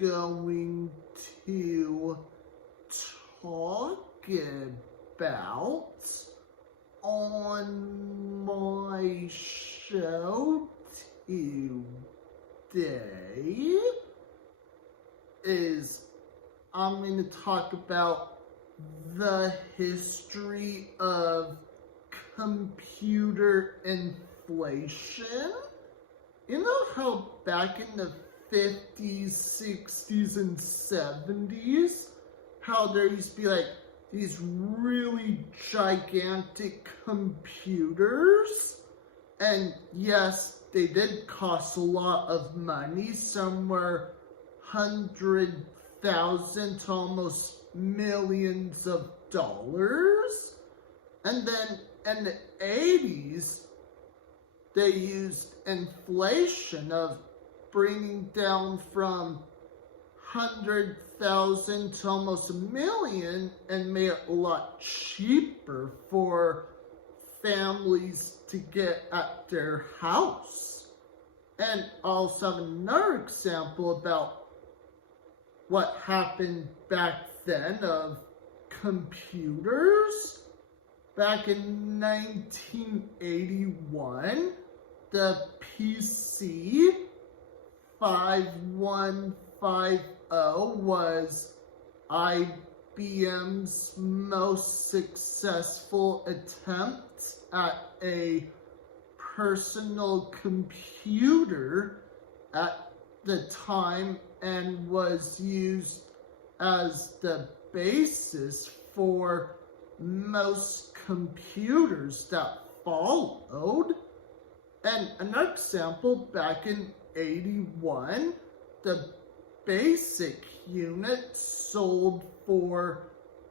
going to talk about on my show today is I'm going to talk about the history of computer inflation. You know how back in the 50s, 60s, and 70s, how there used to be like these really gigantic computers? And yes, they did cost a lot of money. Some were 100,000 to almost millions of dollars. And then in the 80s, they used inflation of bringing down from 100,000 to almost 1 million and made it a lot cheaper for families to get at their house. And I also have another example about what happened back then of computers. Back in 1981, the PC 5150 was IBM's most successful attempt at a personal computer at the time and was used as the basis for most computers that followed. And another example, back in 81, the basic unit sold for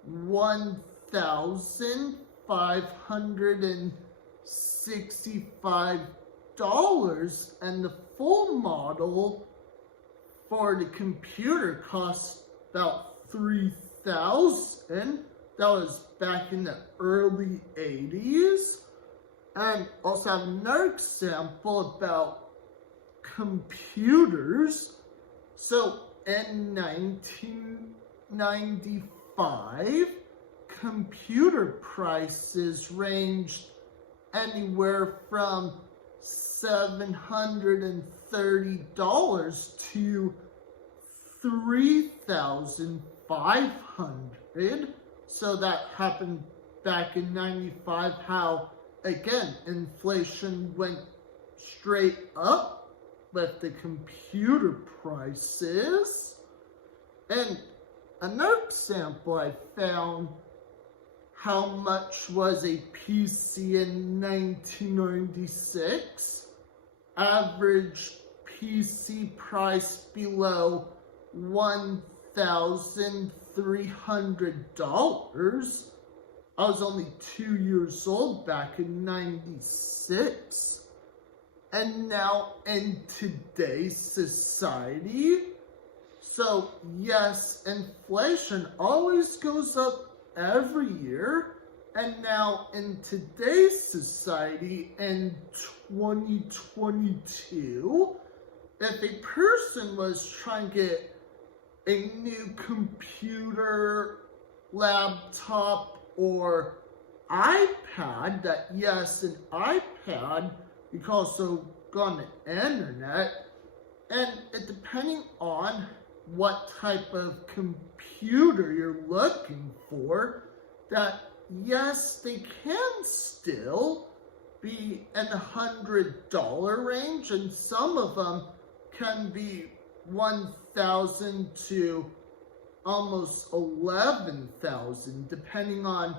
$1,565, and the full model for the computer cost about $3,000. That was back in the early 80s. And also have another example about computers. So in 1995, computer prices ranged anywhere from $730 to $3,500. So that happened back in 95, how, again, inflation went straight up with the computer prices. And another example I found, how much was a PC in 1996? Average PC price below $1,300. I was only 2 years old back in 96. And now in today's society, so yes, inflation always goes up every year. And now in today's society, in 2022, if a person was trying to get a new computer, laptop, or iPad, that yes, an iPad, you can also go on the internet, and it depending on what type of computer you're looking for, that yes, they can still be in the $100 range, and some of them can be 1,000 to almost 11,000, depending on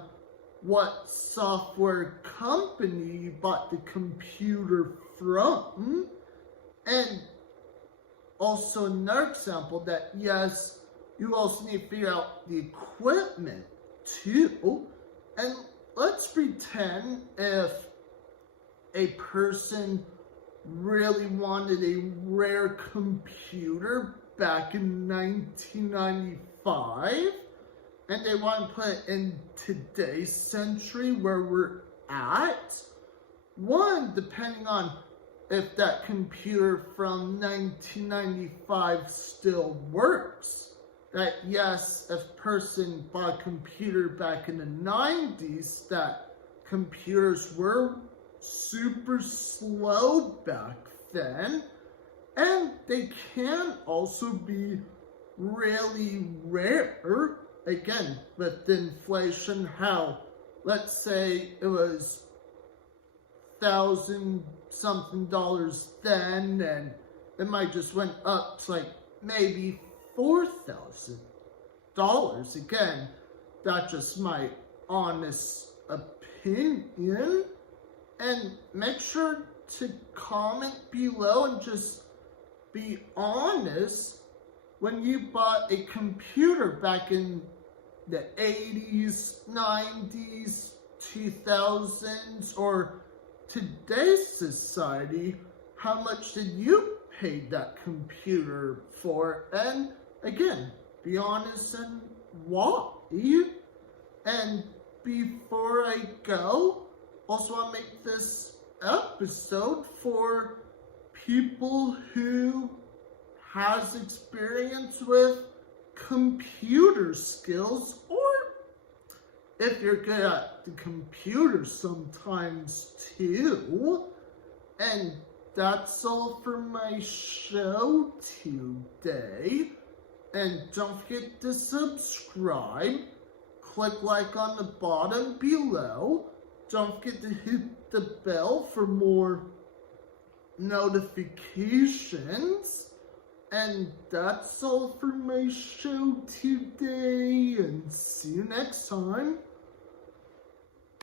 what software company you bought the computer from. And also another example that yes, you also need to figure out the equipment too. And let's pretend if a person really wanted a rare computer back in 1995, and they want to put it in today's century where we're at. One, depending on if that computer from 1995 still works. That yes, if a person bought a computer back in the 90s, that computers were super slow back then, and they can also be really rare. Again, with inflation, how, let's say it was $1,000-something then, and it might just went up to like maybe $4,000. Again, that's just my honest opinion. And make sure to comment below and just be honest. When you bought a computer back in the 80s, 90s, 2000s, or today's society, how much did you pay that computer for? And again, be honest and why. And before I go, also want to make this episode for people who has experience with computer skills, or if you're good at the computer sometimes too. And that's all for my show today. And don't forget to subscribe. Click like on the bottom below. Don't forget to hit the bell for more notifications. And that's all for my show today. And see you next time.